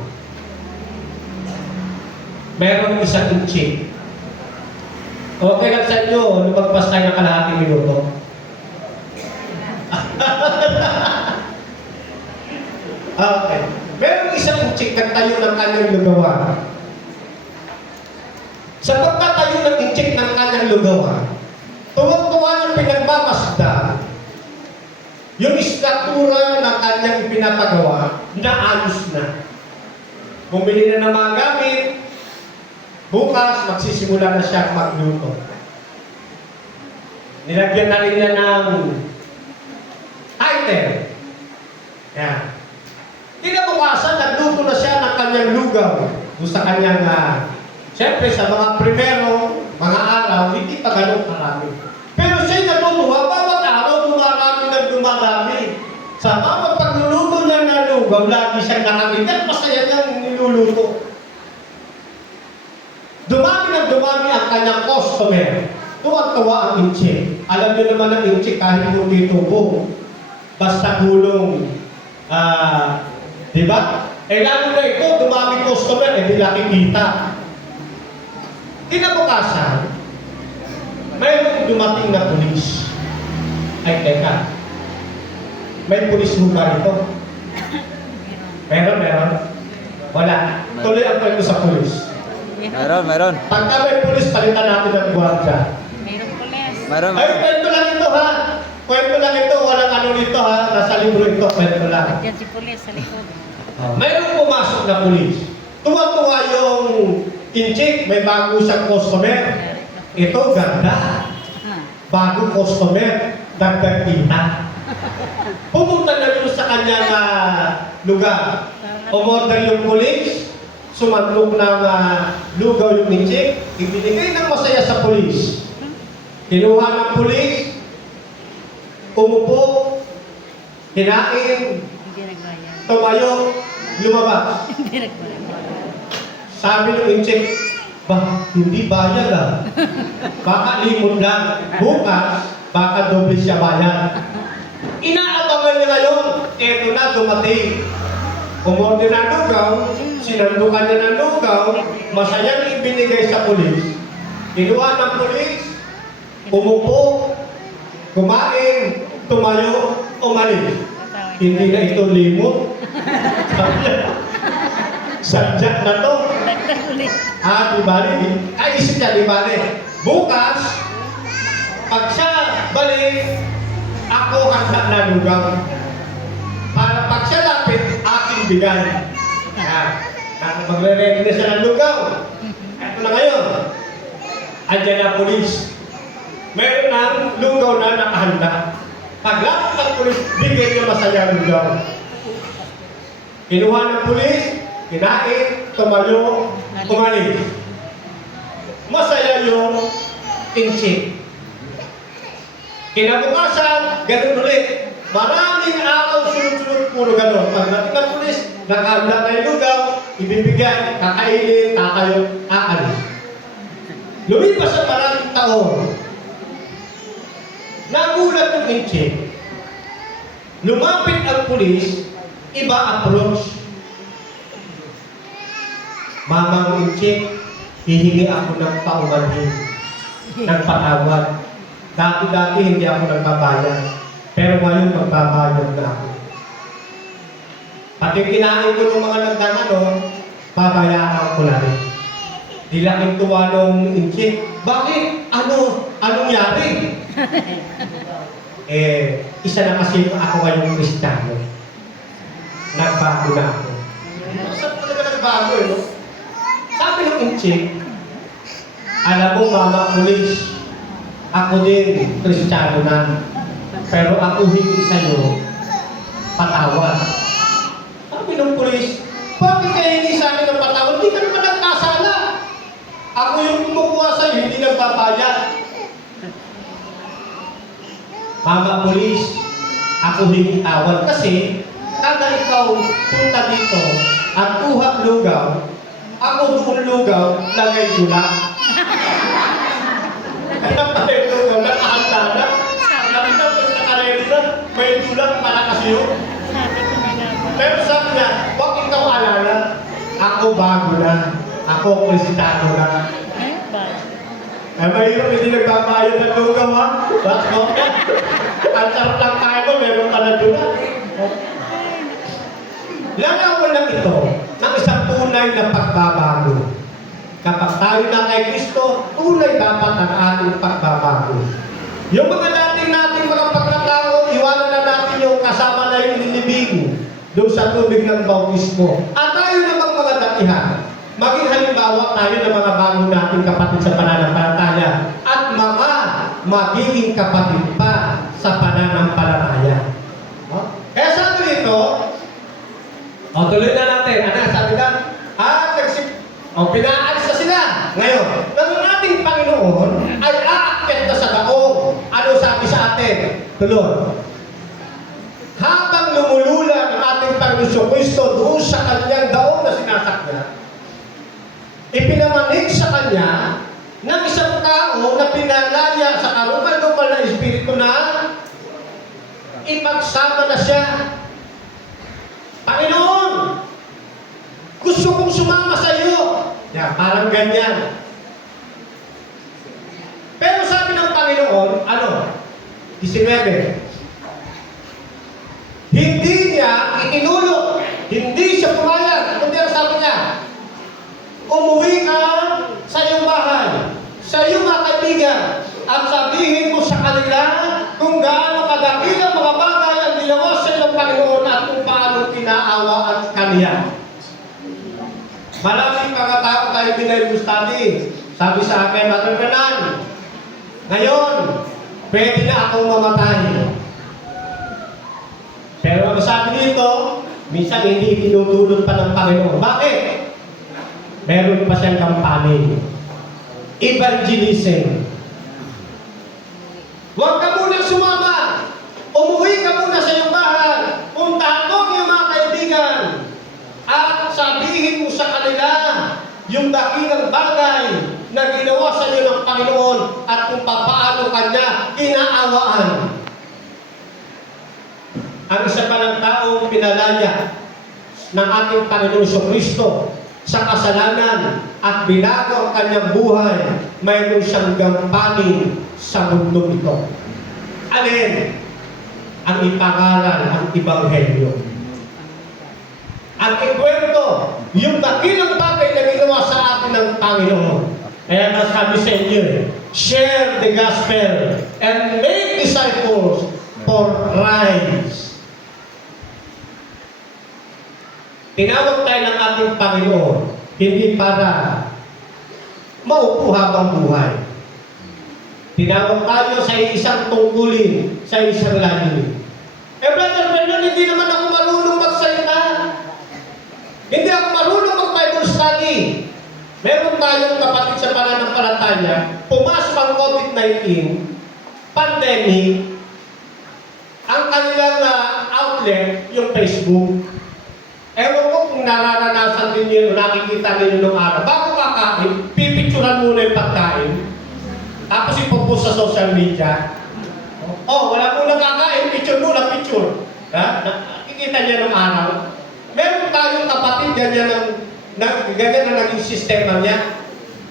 Mayroong isang inchik. Okay lang sa inyo, lumagpas tayo ng kalahating minuto. Okay. Mayroong isang inchik nagtayo ng kanyang lugawan. Sa pagtatayo ng inchik ng kanyang lugawan, tuwang-tuwa ng pinagmamasdan, yung istatura ng kanyang pinapagawa na ayos na. Bumili na ng mga gamit, bukas, magsisimula na siya magluto. Nilagyan na rin niya ng title. Yan. Kinabukasan, nagluto na siya ng kanyang lugaw. Doon sa kanyang, siyempre sa mga primero, mga araw, hindi pa ganun karami. Pero siya'y natutuwa, bawat araw, dumarami ng dumarami. Sa bawat pagluluto niya ng lugaw, lagi siyang nakakita, masaya niyang niluluto. Dumami ng dumami ang kanyang customer. Tuwag-tuwa ang inchik. Alam niyo naman ang inchik kahit hindi tubo. Basta gulong Di ba? Lalo na ito, dumami customer, di nakikita. Kinabukasan, mayroong dumating na pulis. Ay, teka. May pulis mo ba ito? Meron. Wala. Tuloy ang kwento sa pulis. Meron. Pagka may pulis, palitan natin ng gwardiya. Mayroong pulis. Meron. Ay, kwento lang ito ha. Kwento lang ito. Walang ano nito ha. Nasa libro ito. Kwento lang. Diyan si pulis sa likod. Mayroong pumasok na pulis. Tuwa-tuwa yung inchik. May bago siyang customer. Ito, ganda. Bago customer. Dagdag kita. Pumunta na doon sa kanyang lugar. Umorder yung pulis. Sumatlok ng lugaw yung inchik. Ibinigay ng masaya sa pulis. Kinuha ng pulis. Umupo. Kinain. Hindi nagbayad. Tumayo. Lumabas. Hindi nagbayad. Sabi ng inchik, hindi bayad Baka limon lang. Bukas, baka doble siya bayad. Inaabangan niya ngayon. Eto na, dumating. Umorder ng lugaw, sinandukan niya ng lugaw, masayang ibinigay sa pulis. Kinuha ng pulis, umupo, kumain, tumayo, umalis. Hindi na ito limon. Sadya na to. Dagdag ulit. Di bali. Kaisip niya, di bali. Bukas, pag siya balik, ako handa na lugaw. Para pag siya lapit, aking bigay. Magre-ready na siya ng lugaw. Ito na ngayon. Andiyan na pulis. Meron ng lugaw na nakahanda. Paglapit ng pulis, bigay niya masaya lugaw. Kinuha ng pulis, kinain, tumayo, umalis. Masaya yung inchik. Kinabukasan, ganun ulit. Maraming araw sunod-sunod puro ganun. Pagdating ng pulis, nakahanda na yung lugaw, ibibigay, kakainin, tatayo, aalis. Lumipas sa maraming taon. Nagulat ng inchik. Lumapit ang pulis, iba approach. Mamang inchik, hihingi ako ng paumanhin, ng patawad. Dati-dati hindi ako nagbabayad, pero ngayon magbabayad na ako. Pati kinain ko ng mga nagdangano, babayaran ko na rin. Di laking tuwa nung inchik. Bakit? Anong yari? Isa na kasi ako ngayong Kristiyano. Nagbago na ako. Saan talaga nagbago no? Sabi ng inchik, alam mo mama pulis, ako din Kristiyano na. Pero ako hindi sa'yo patawad. Sabi ng pulis, bakit kayo hindi sa akin ng patawad? Hindi ka naman nagkasala. Ako yung kumukuha sa'yo, hindi nagbabayad. Mama pulis, ako hindi tawad kasi kada ikaw punta dito at kuha lugaw, ako doon lugaw, lagay dula. Kaya pala yung lugaw, nakahanda na. Nakita mo nakaredy na, may dula para kasi yun. Sabi ko na nga ba. Pero sabi niya, huwag ikaw alala, ako bago na, ako Kristiyano na. Ay, ba? Mahirap hindi nagbabayad ng lugaw ha. That's okay. Ang sarap lang tayo, meron pala dula. Larawan lang ito ng isang tunay na pagbabago. Kapag tayo na kay Kristo, tunay dapat ang ating pagbabago. Yung mga dating nating mga pagkatao, iwanan na natin yung kasama na yung nilibing doon sa tubig ng bautismo. At tayo namang mga datihan, maging halimbawa tayo ng mga bago nating kapatid sa pananampalataya at mga magiging kapatid pa sa pananampalataya. Kaya sabi nito, tuloy na natin. Ano sabi ka? Pinaalis na sila. Ngayon, ng ating Panginoon ay aakyat na sa daong. Ano sabi sa atin? Tuloy. Habang lumulula ang ating Panginoon Kristo doon sa kanyang daong na sinasakya, ipinamanig sa kanya ng isang tao na pinalaya sa karumal-lumal na espiritu na ipagsama na siya. kong sumama sa iyo. Yeah, parang ganyan. Pero sabi ng Panginoon, 19, hindi niya itinulot, hindi siya pumayag. Kundi ang sabi niya, umuwi ka sa iyong bahay, sa iyong mga kaibigan, at sabihin mo sa kanila kung gaano kadakilang mga bagay ang ginawa sa iyong Panginoon at kung paano pinaawaan kaniya. Maraming mga tao tayo Bible study. Sabi sa akin, Brother Fernan, ngayon, pwede na akong mamatay. Pero ang sabi dito, minsan hindi tinutulot pa ng Panginoon. Bakit? Meron pa siyang kampanya. Evangelism. Huwag ka munang sumama. Umuwi ka muna sa iyong bahay. Puntahan mo ang iyong mga kaibigan. At sabihin mo sa kanila yung dakilang bagay na ginawa sa iyo ng Panginoon at kung paano kanya inaawaan. Ang isa pa ng taong pinalaya ng ating Panginoon Kristo sa kasalanan at binago ang kanyang buhay, mayroon siyang gampanin sa mundo ito. Alin? Ang ipangaral, ang Ebanghelyo. Ang ikwento, yung dakilang bagay na ginawa sa atin ng Panginoon. Kaya nasabi sa inyo, share the gospel and make disciples for Christ. Tinawag tayo ng ating Panginoon, hindi para maupo habang buhay. Tinawag tayo sa isang tungkulin, sa isang layunin. Brother Fernan, hindi naman ako marunong magsalita. Hindi ako marunong mag-Bible study. Meron tayong kapatid sa pananampalataya, pumasok ang COVID-19, pandemic, ang kanilang outlet, yung Facebook. Ewan ko kung nararanasan din yun, nakikita ninyo nung araw. Bago kakain, pipicturan muna yung pagkain. Tapos ipopost sa social media. Wala muna kakain, picture muna, picture. Nakikita niya nung araw. Meron tayong kapatid, ganyan na naging sistema niya.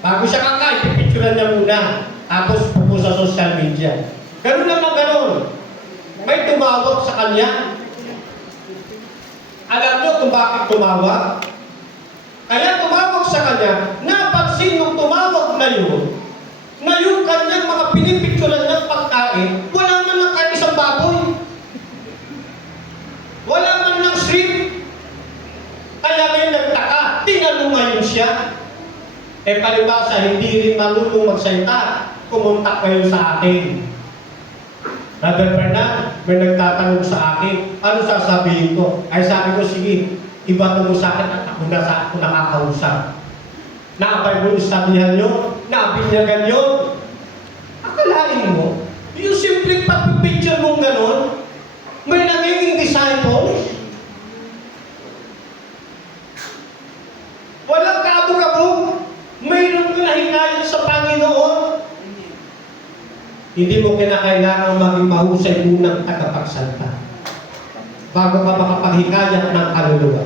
Bago siya kakain, pipicturan niya muna. Tapos ipopost sa social media. Ganun naman ganun. May tumawag sa kanya. Alam nyo kung bakit tumawag? Kaya tumawag sa kanya, napansin nung tumawag na yung kanyang mga pinipicturan ng pagkain, wala man lang kahit isang baboy. Wala man lang shrimp. Kaya ngayon nagtaka, tinanong ngayon siya. Palibasa, hindi rin marunong magsalita, kumuntak kayo sa akin. Brother Fernan, may nagtatanong sa akin, ano sasabihin ko? Ay sabi ko, sige, iba mo sa akin at ako nakakausap. Naabay mo sabihan nyo, nabinyagan nyo. Akalain mo, yung simpleng pagpipicture mong ganon, may nagiging disciples. Walang kabog-kabog, mayroon ka nahingayot sa Panginoon. Hindi mo kinakailangan maging mahusay munang tagapagsalita bago ka makapaghikayat ng kaluluwa.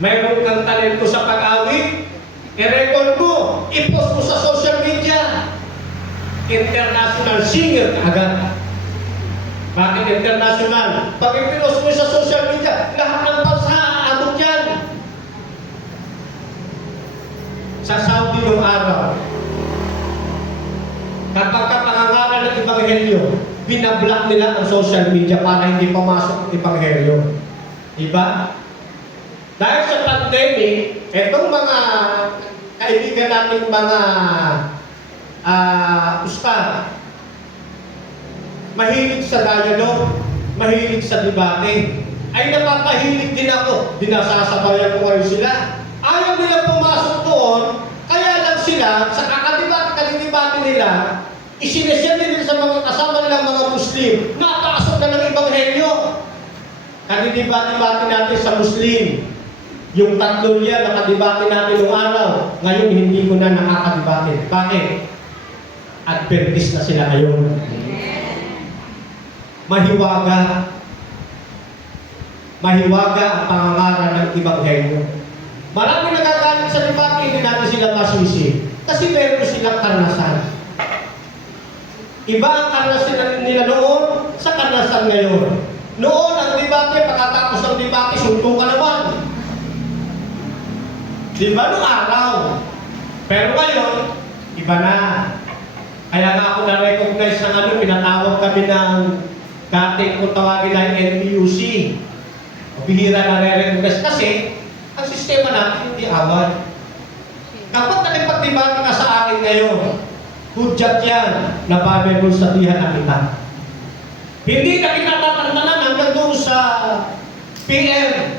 Mayroon kang talento sa pag-awit, i-record mo, i-post mo sa social media. International singer agad. Bakit international? Pag i-post mo sa social media, lahat ng bansa aabot yan. Sa Saudi nung araw, kapag kapangangaral ng Ebanghelyo, binablock nila ang social media para hindi pumasok ang Ebanghelyo. Diba? Dahil sa pandemic, itong mga kaibigan nating mga ustad, mahilig sa dialogue, mahilig sa debate, ay napapahilig din ako. Dinasasabayan ko ngayon sila. Ayaw nila pumasok doon, kaya lang sila, sa kakadibate nila, isinesya nila sa mga kasama nilang mga Muslim, napasok na ng Ebanghelyo. Kadibate natin sa Muslim. Yung tatlo niya, nakadibate natin noong araw. Ngayon, hindi ko na nakakadibate. Bakit? Adventist na sila ngayon. Mahiwaga. Mahiwaga ang pangangaral ng Ebanghelyo. Marami nagagalit sa debate, hindi natin sila masisi. Kasi meron silang karanasan. Iba ang karanasan nila noon sa karanasan ngayon. Noon, ang debate, pagkatapos ng debate, sunto ka naman. Di ba noong araw? Pero ngayon, iba na. Kaya nga ako na-recognize ng pinatawag kami ng dating kung tawagin na NPUC. Bihira na re-recognize kasi ang sistema natin hindi awal. Kapag nakipag-debate ka sa akin ngayon, hudyat yan na pabebulsatihan na kita. Hindi na kita tatantanan hanggang doon sa PM.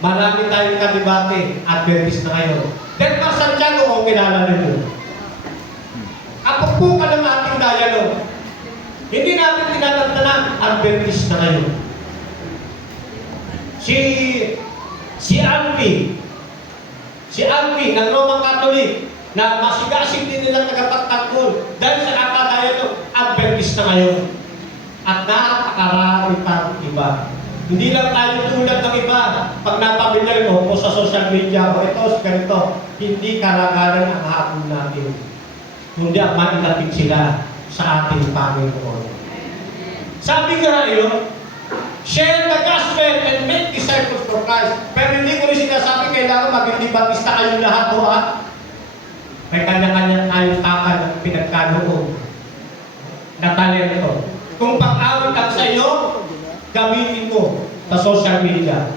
Marami tayong kadebate at Adventist na ngayon. Then pa Santiago ang kilala nito. Apupukan ng ating dialogue. Hindi natin tinatantanan Adventist na ngayon. Si Alvi ng Roman Catholic na masigasig din nilang tagapagtanggol dahil sa nakadayan Adventist na ngayon. At napakarami pang iba. Hindi lang tayo tulad ng iba. Pag napamilyar mo sa social media o ito, ganito, hindi karagalan ang hapon natin. Kundi ang manilatid sila sa ating Panginoon. Sabi nga yun, share the gospel and make disciples for Christ. Pero hindi ko rin sinasabi kailangan maging batista kayong lahat o at may kanya-kanya tayong takal at pinagkaloob na talento. Kung pag-awit ang sa iyo, gamitin mo sa social media.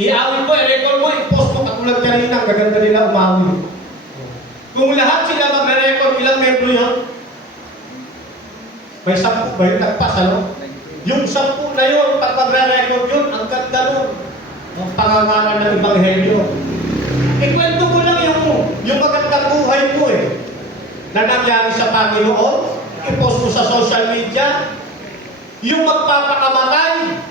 I-awit mo, i-record mo, i-post mo katulad kanina, gaganda nila umawit. Kung lahat sila magre-record, ilang membro yun? May 10 ba yun? Nagpas, ano? Yung 10 na yun, pag magre-record yun, ang ganda nun. Ang pangangalan ng Ebanghelyo. Ikwento mo lang yung magandang buhay mo na nangyari sa Panginoon, i-post mo sa social media, yung magpapakamatay,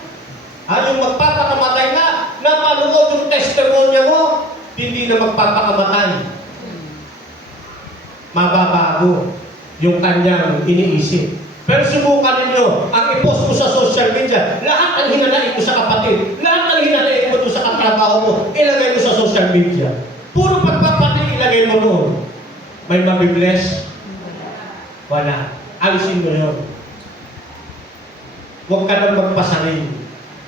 yung magpapakamatay na napanood yung testimonya mo, hindi na magpapakamatay. Mababago yung kanyang iniisip. Pero subukan ninyo, ang i-post mo sa social media, lahat ang hinanain mo sa kapatid, lahat ang hinanain mo sa katrabaho mo, ilagay mo sa social media. Puro pagpapatid ilagay mo noon. May mabibless? Wala. Alisin mo yun. Huwag ka nang magpasarin.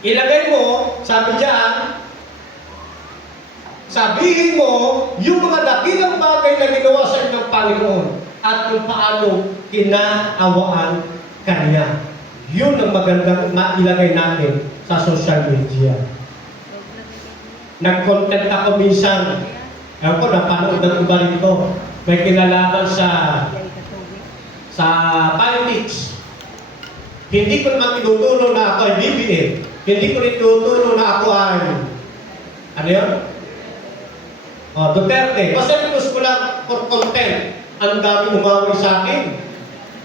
Ilagay mo, sabi diyan, sabihin mo yung mga dakilang bagay na ginawa sa inyong Panginoon at kung paano kinaawaan Kanya. Yun ang magandang mailagay natin sa social media. Nag-content ako minsan. Ewan ko, napanood ng iba rito. May kinalaman sa politics. Hindi ko naman tinuturo na ako ay BBM. Hindi ko rin tinuturo na ako ay ano yun? Duterte. Basta pinost ko lang for content. Ang dami umaway sa akin.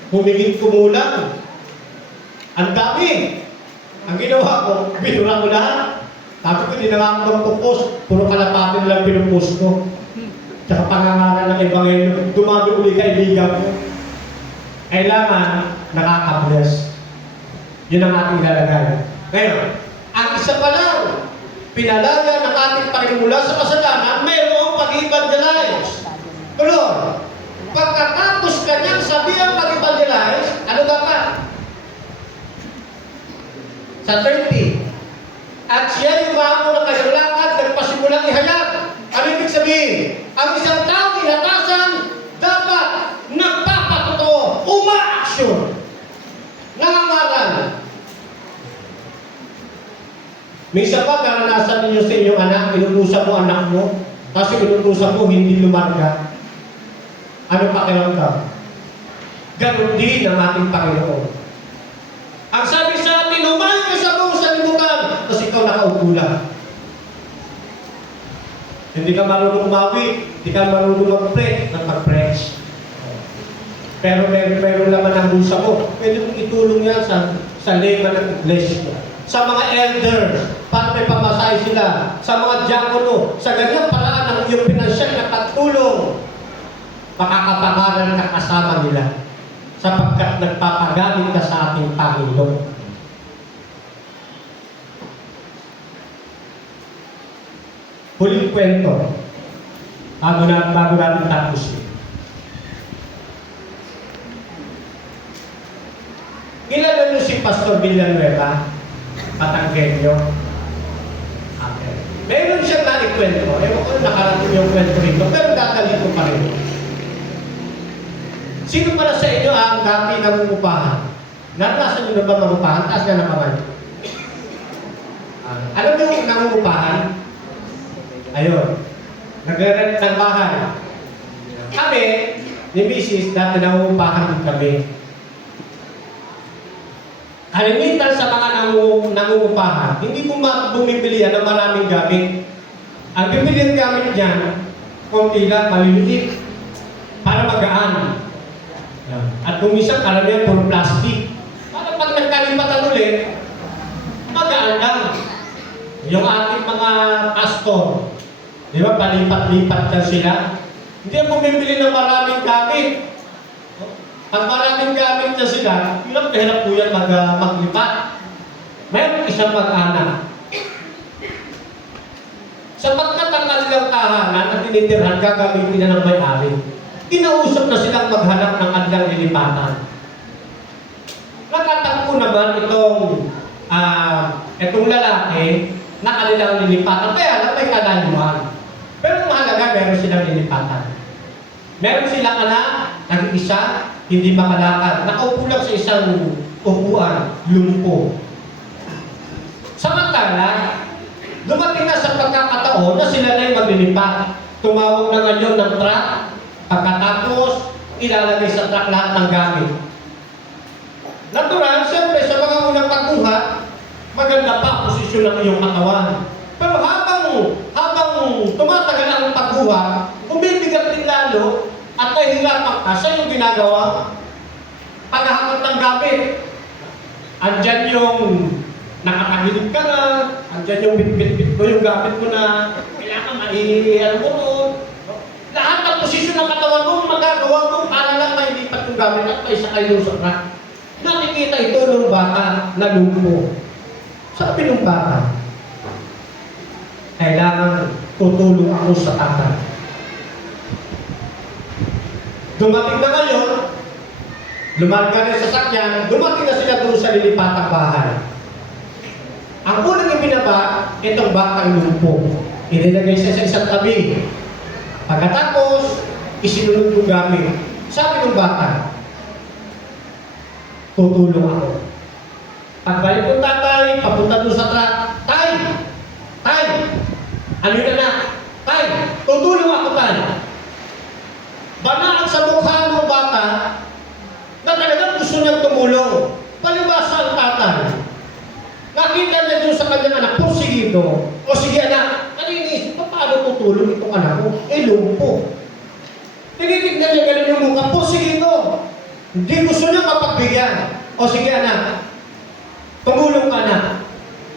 Humingin kumulang. Ang dami. Ang ginawa ko, binura ko lahat. Sabi ko, hindi na nga ako magpo-post. Puro kalapatin lang pinupost ko. Tsaka pangangaral ng Ebanghelyo. Dumami uli kaibigan ko. Kailangan nakaka-bless. Yun ang ating ilalagay. Ngayon, ang isa pa lang, pinalaya ng ating Panginoon mula sa kasalanan, mayroong pag-evangelize. Lord, pagkatapos kanyang sabihang pag-evangelize, ano dapat? Sa 30. At siya yung maamo ng kanyang lakad, nagpasimulang ihayag. Ano ibig sabihin? Ang isang tao inatasan, dapat nagpapatotoo, uma-aksyon, nangangaral. Minsan pa, karanasan ninyo sa inyong anak, inutusan mo anak mo, kasi inutusan mo hindi lumarga. Ano pakiramdam? Ganon din ang ating Panginoon. Ang sabi sa atin, humayo ka sa buong salibutan, tapos ikaw nakaupo lang. Hindi ka marunong umawi, hindi ka marunong mag-pray, mag-press. Pero meron naman ang busa mo. Pwede mong itulong yan sa lema ng iglesia. Sa mga elders, para may pamasahe sila. Sa mga diakono, sa ganyang paraan ng iyong pinansyal na pagtulong, makakapangaral ka kasama nila sapagkat nagpapagamit ka sa ating Panginoon. huling kwento, bago natin tapusin. Kilala niyo si Pastor Villanueva, Batanggenyo? Okay. Meron siyang naikwento. Ewan ko nakarating yung kwento rito, pero dadalhin ko pa rin. Sino pala sa inyo ang dati nangungupahan? Naranasan niyo na ba mangupahan? Taas na ng kamay. Alam niyo yung nangungupahan? Ayun. Nag-rent ng bahay. Kami, ni Mrs. dati nangungupahan din kami. Kalimitan sa mga nangungupahan, hindi mo bumibili yan ng maraming gamit. Ang bibili ng gamit niyan, konti lang, maliliit, para magaan. At kung isang karamihan, puro plastic. Para pag nagkalipatan ulit, magaan lang. Yung ating mga pastor, di ba, palipat-lipat lang sila. Hindi ang bumibili ng maraming gamit. Pag maraming gamit na sila, hirap na hirap po yan maglipat. Mayroon isang mag-anak. Sapagkat ang kanilang tahanan na tinitirhan, gagamitin na ng may-ari. Inausap na silang maghanap ng kanilang lilipatan. Nakatagpo naman itong lalaki na kanilang lilipatan. Kaya lang may kalayuan. Pero mahalaga, meron silang lilipatan. Meron silang anak, nag-iisa, hindi makalakad. Nakaupo lang sa isang upuan, lumpo. Samantala, dumating na sa pagkakataon na sila na yung maglilipat. Tumawag na ngayon ng truck, pagkatapos ilalagay sa truck lahat ng gamit. Natural, siyempre sa mga unang pagbuhat, maganda pa posisyon ng iyong katawan. Pero habang tumatagal ang pagbuhat, bumibigat din lalo at nahihirapan ka sa iyong ginagawa. Paghahakot ng gamit, andyan yung nakatagilid ka na, andyan yung bit-bit-bit mo yung gamit mo na kailangan maiiyan mo ron. Lahat ng posisyon ng katawan mo, magagawa mo para lang mailipat yung gamit at maisa kayo sa truck. Nakikita ito ng bata na lumpo. Sabi ng bata, kailangan tutulong ako sa tatay. Dumating na ngayon, lumarga na sa sasakyan, dumating na sila doon sa lilipatang bahay. Ang unang ibinaba, itong batang lumpo. Inilagay siya sa isang tabi. Pagkatapos, isinunod yung gamit. Sabi ng bata, tutulong ako. Pagbalik ng tatay, papunta doon sa truck, Tay! Tay! Ano yun na? Tay! Tutulong ako, Tay! Banaan sa mukha ng bata na talagang gusto niyang tumulong. Palibasa ang tatay. Nakita niya doon sa kanyang anak, porsigido. O sige anak, naninis, paano tutulong itong anak ko? Lumpo. Tinitignan niya ganun yung mukha, porsigido. Hindi gusto niya mapagbigyan. O sige anak, tumulong ka na.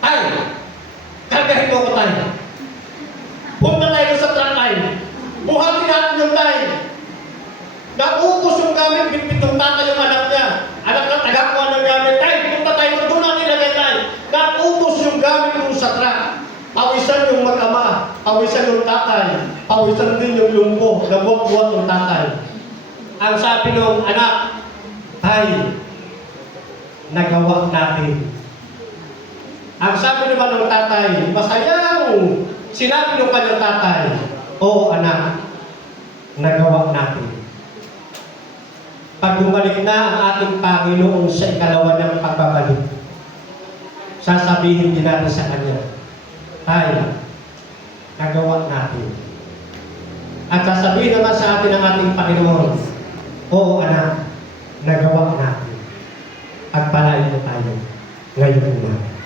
Tay, kargahin mo ako tayo. Punta tayo sa truck tayo. Buhatin natin yung tayo. Naubos yung gamit, bitbit ng tatay yung anak niya. Anak na tagakuha ng gamit. Tay, punta tayo, doon natin lagay tayo. Naubos yung gamit mo sa truck. Pawisan yung mag-ama, pawisan yung tatay, pawisan din yung lumpo, nabuhat-buhat yung tatay. Ang sabi ng anak, Tay, nagawa natin. Ang sabi naman ng tatay, masayang sinabi ng kanyang tatay, oo anak, nagawa natin. Pag bumalik na ang ating Panginoon sa ikalawa ng pagbabalik, sasabihin din natin sa Kanya, Tay, nagawa natin. At sasabihin naman sa atin ng ating Panginoon, oo anak, nagawa natin. At palain mo tayo ngayon umaga.